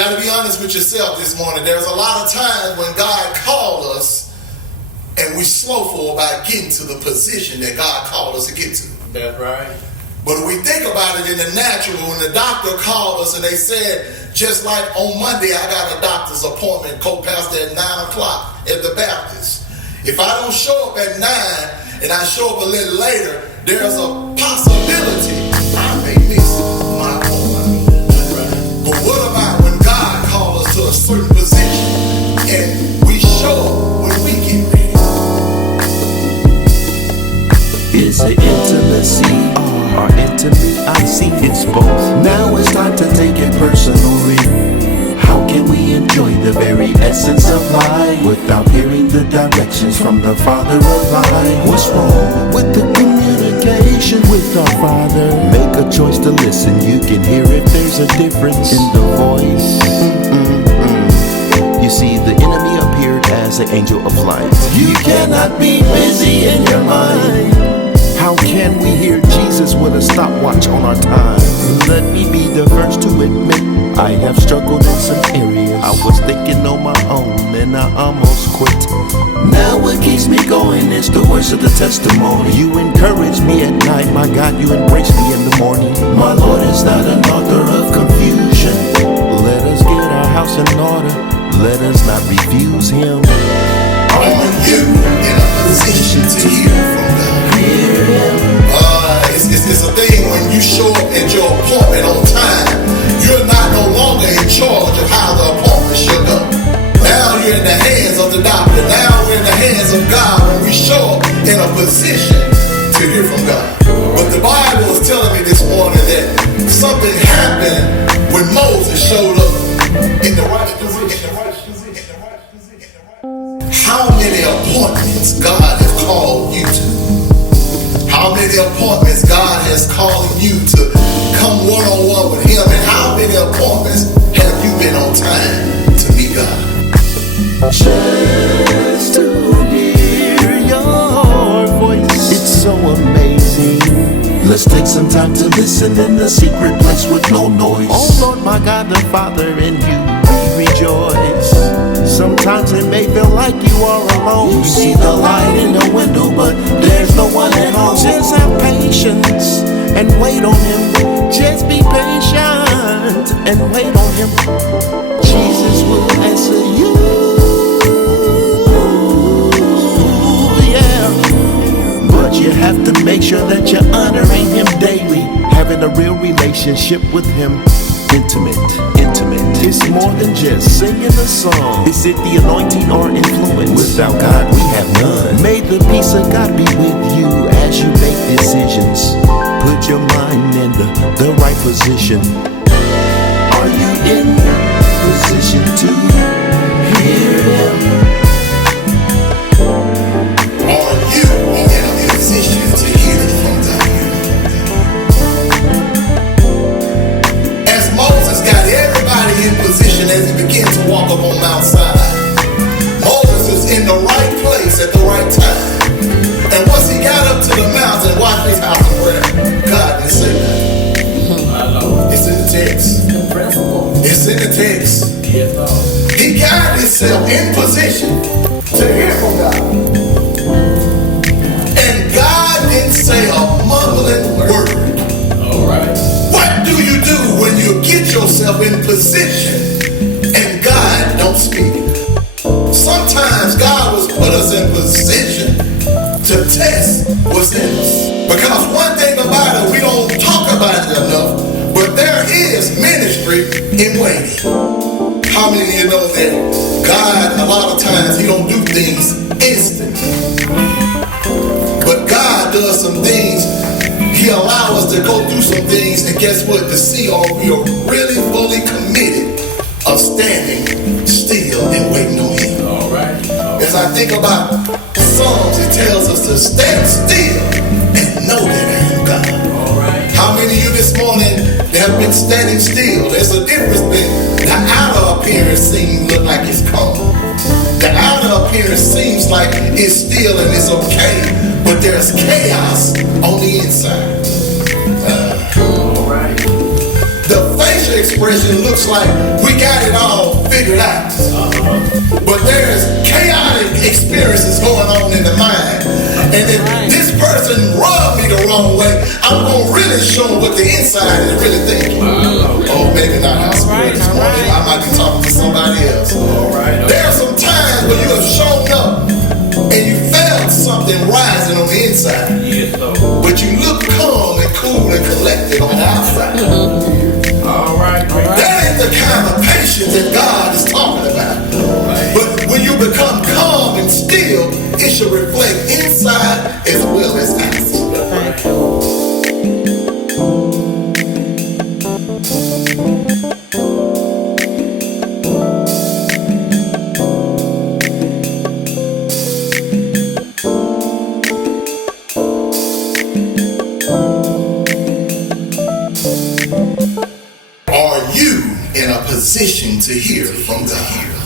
got to be honest with yourself this morning. There's a lot of times when God called us and we slowful about getting to the position that God called us to get to. That's right. But if we think about it in the natural, when the doctor called us and they said, just like on Monday, I got a doctor's appointment, co-pastor at 9 o'clock at the Baptist. If I don't show up at 9 and I show up a little later, there's a possibility I may miss my appointment. But what about when God calls us to a certain position and we show up when we get ready? Is it intimacy or intimate? I see it's both. Now it's time to take it personally. How can we enjoy the very essence of life without hearing the directions from the Father of life? What's wrong with the communication with our Father? Make a choice to listen. You can hear if there's a difference in the voice. You see, the enemy appeared as an angel of light. You cannot be busy in your mind. How can we hear Jesus with a stopwatch on our time? Let me be the first to admit I have struggled in some areas. I was thinking on my own and I almost quit. Now what keeps me going is the words of the testimony. You encourage me at night, my God, you embrace me in the morning. My Lord is not an author of confusion. Let us get our house in order. Let us not refuse Him. Are you in a position to hear from God? It's a thing when you show up at your appointment on time. You're not no longer in charge of how the appointment should go. Now you're in the hands of the doctor. Now we're in the hands of God when we show up in a position to hear from God. But the Bible is telling me this morning that something happened when Moses showed up in the right position. How many appointments God has called you to? How many appointments God has called you to come one-on-one with Him? And how many appointments have you been on time to meet God? Just to hear your voice, it's so amazing. Let's take some time to listen in the secret place with no noise. Oh Lord, my God, the Father, in you we rejoice. Sometimes it may feel like you are alone. You see the light in the window, but there's no one at home. Just have patience and wait on Him. Just be patient and wait on Him. Jesus will answer you. Yeah. But you have to make sure that you're honoring Him daily, having a real relationship with Him. Intimate. It's more than just singing a song. Is it the anointing or influence? Without God, we have none. May the peace of God be with you as you make decisions. Put your mind in the right position. Are you in position to hear Him? Are you in a position to hear from God? As Moses got everybody in position as he began to walk up on Mount Sinai, Moses is in the right place at the right time. And once he got up to the mountain, watch his house of prayer, God didn't say that. It's in the text. It's in the text. He got himself in position to hear from God. And God didn't say a mumbling word. All right. What do you do when you get yourself in position and God don't speak? Sometimes God will put us in position to test what's in us. Because one thing about it, we don't talk about it enough, but there is ministry in waiting. How many of you know that God, a lot of times, He don't do things instantly, but God does some things. He allows us to go through some things, and guess what? To see are we are really fully committed of standing still and waiting on Him. All right. As I think about Psalms, it tells us to stand still and know that I am God. All right. How many of you this morning have been standing still? There's a difference between the outer appearance seems look like it's calm. The outer appearance seems like it's still and it's okay, but there's chaos on the inside. All right. The facial facial expression looks like we got it all figured out. But there's chaotic experiences going on in the mind. And if this person rubbed me the wrong way, I'm going to really show them what the inside is really thinking. Oh, maybe not how spirit is running. I might be talking to somebody else. There are some times when you have shown up and you felt something rising on the inside. But you look calm and cool and collected on the outside. That ain't the kind of patience that God is talking about. But when you become calm and still, it should reflect inside as well as outside. Are you in a position to hear from God?